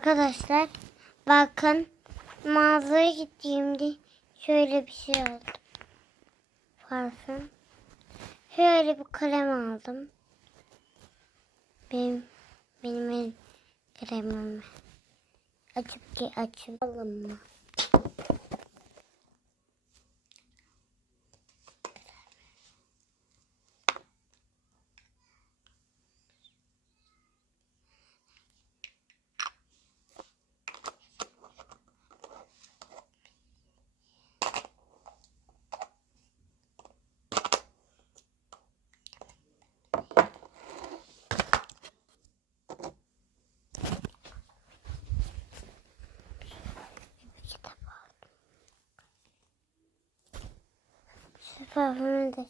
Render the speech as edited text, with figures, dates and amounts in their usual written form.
Arkadaşlar bakın mağazaya gittiğimde şöyle bir şey aldım. Parfüm. Şöyle bir krem aldım. Benim el kremim. Açıp alalım mı? Şu parfümü de